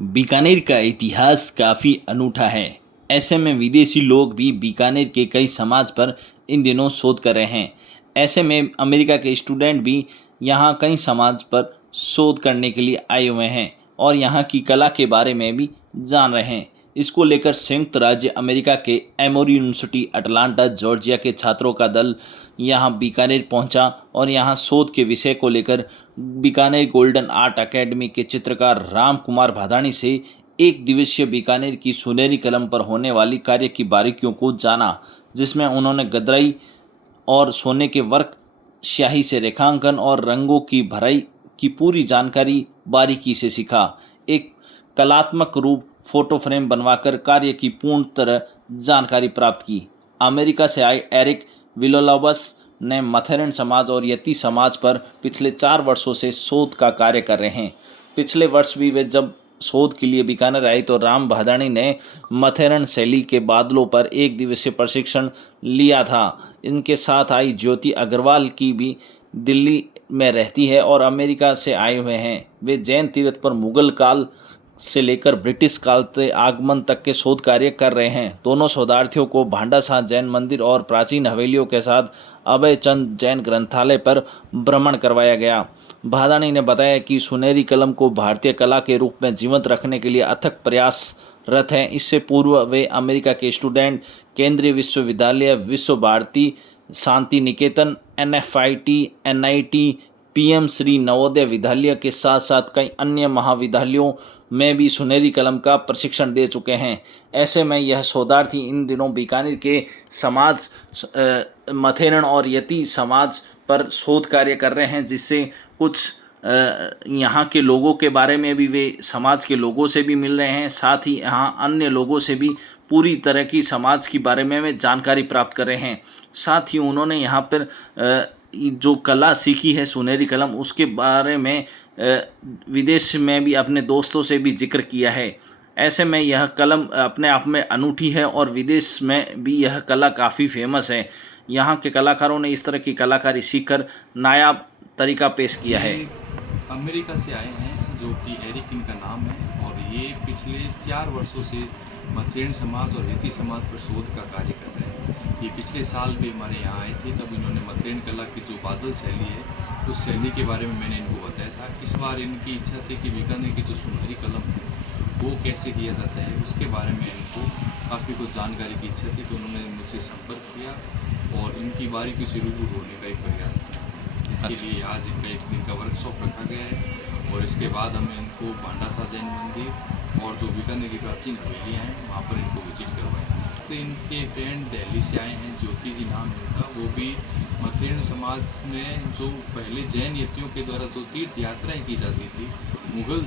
बीकानेर का इतिहास काफ़ी अनूठा है। ऐसे में विदेशी लोग भी बीकानेर के कई समाज पर इन दिनों शोध कर रहे हैं। ऐसे में अमेरिका के स्टूडेंट भी यहाँ कई समाज पर शोध करने के लिए आए हुए हैं और यहाँ की कला के बारे में भी जान रहे हैं। इसको लेकर संयुक्त राज्य अमेरिका के एमोरी यूनिवर्सिटी अटलांटा जॉर्जिया के छात्रों का दल यहाँ बीकानेर पहुँचा और यहाँ शोध के विषय को लेकर बीकानेर गोल्डन आर्ट अकेडमी के चित्रकार राम कुमार भादानी से एक दिवसीय बीकानेर की सुनहरी कलम पर होने वाली कार्य की बारीकियों को जाना, जिसमें उन्होंने गदराई और सोने के वर्क, स्याही से रेखांकन और रंगों की भराई की पूरी जानकारी बारीकी से सीखा। एक कलात्मक रूप फोटो फ्रेम बनवाकर कार्य की पूर्ण तरह जानकारी प्राप्त की। अमेरिका से आए एरिक विलोलाबस ने मथेरन समाज और यति समाज पर पिछले 4 वर्षों से शोध का कार्य कर रहे हैं। पिछले वर्ष भी वे जब शोध के लिए बीकानेर आई तो राम भादानी ने मथेरन शैली के बादलों पर एक दिवसीय प्रशिक्षण लिया था। इनके साथ आई ज्योति अग्रवाल की भी दिल्ली में रहती है और अमेरिका से आए हुए हैं। वे जैन तीर्थ पर मुगल काल से लेकर ब्रिटिश काल के आगमन तक के शोध कार्य कर रहे हैं। दोनों शोधार्थियों को भांडासाह जैन मंदिर और प्राचीन हवेलियों के साथ अभय चंद जैन ग्रंथालय पर भ्रमण करवाया गया। भादानी ने बताया कि सुनहरी कलम को भारतीय कला के रूप में जीवंत रखने के लिए अथक प्रयासरत हैं। इससे पूर्व वे अमेरिका के स्टूडेंट, केंद्रीय विश्वविद्यालय, विश्व Bharti, Shanti Niketan, NFIT, NIT, PM Shri Navodaya Vidyalaya के साथ साथ कई अन्य महाविद्यालयों में भी सुनहरी कलम का प्रशिक्षण दे चुके हैं। ऐसे में यह शोधार्थी इन दिनों बीकानेर के समाज, मथेरन और यति समाज पर शोध कार्य कर रहे हैं, जिससे कुछ यहाँ के लोगों के बारे में भी वे समाज के लोगों से भी मिल रहे हैं, साथ ही यहाँ अन्य लोगों से भी पूरी तरह की समाज के बारे में वे जानकारी प्राप्त कर रहे हैं। साथ ही उन्होंने यहाँ पर जो कला सीखी है सुनहरी कलम, उसके बारे में विदेश में भी अपने दोस्तों से भी जिक्र किया है। ऐसे में यह कलम अपने आप में अनूठी है और विदेश में भी यह कला काफ़ी फेमस है। यहाँ के कलाकारों ने इस तरह की कलाकारी सीखकर नायाब तरीका पेश किया है। अमेरिका से आए हैं जो कि एरिक इनका नाम है और ये पिछले 4 वर्षों से मथेरन समाज और यति समाज पर शोध का कार्य कर रहे हैं। ये पिछले साल भी हमारे यहाँ आए थे, तब इन्होंने मथेरन कला की जो बादल शैली है उस शैली के बारे में मैंने इनको बताया था। इस बार इनकी इच्छा थी कि बीकानेर की जो सुनहरी कलम है वो कैसे किया जाता है उसके बारे में इनको काफ़ी कुछ जानकारी की इच्छा थी, तो उन्होंने मुझसे संपर्क किया और इनकी बारीकी से रूबरू होने का एक प्रयास किया। इसके लिए आज इनका एक दिन का वर्कशॉप रखा गया है और इसके बाद हम इनको भांडासाह जैन मंदिर और जो बीकानेर की प्राचीन हवेलियाँ हैं वहाँ पर इनको विजिट करवाएं। तो इनके फ्रेंड दिल्ली से आए हैं, ज्योति जी नाम है इनका, वो भी मथेरन समाज में जो पहले जैन यतियों के द्वारा जो तीर्थ यात्राएँ की जाती थी मुगल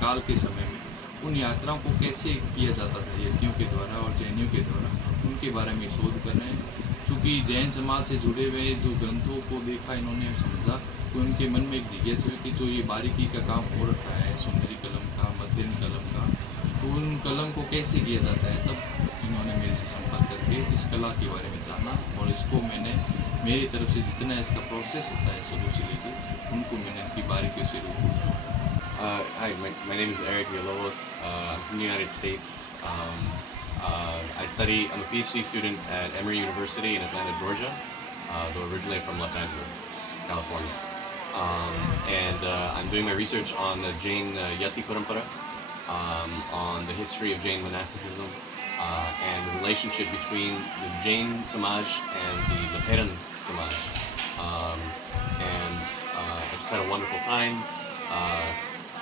काल के समय में, उन यात्राओं को कैसे किया जाता था यतियों के द्वारा और जैनियों के द्वारा, उनके बारे में शोध कर रहे हैं। क्योंकि जैन समाज से जुड़े हुए जो ग्रंथों को देखा इन्होंने समझा, तो उनके मन में एक जिज्ञासा हुई कि जो ये बारीकी का काम हो रखा है सुनहरी कलम का, मथेरन कलम का, तो उन कलम को कैसे किया जाता है। तब इन्होंने मेरे से संपर्क करके इस कला के बारे में जाना और इसको मैंने मेरी तरफ से जितना इसका प्रोसेस होता है शुरू से लेके उनको मैंने इनकी बारीकियों से रोका। Hi, my name is Eric Villalobos. I'm from the United States. I study, I'm a PhD student at Emory University in Atlanta, Georgia, though originally from Los Angeles, California. I'm doing my research on the Jain Yati Parampara, on the history of Jain monasticism, and the relationship between the Jain Samaj and the Metheren Samaj. I just had a wonderful time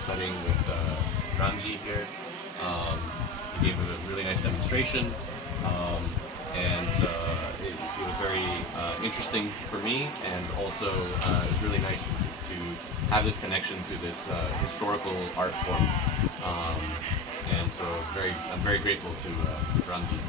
studying with Ramji here. He gave a really nice demonstration, it was very interesting for me, and also it was really nice to have this connection to this historical art form. I'm very grateful to Ramji.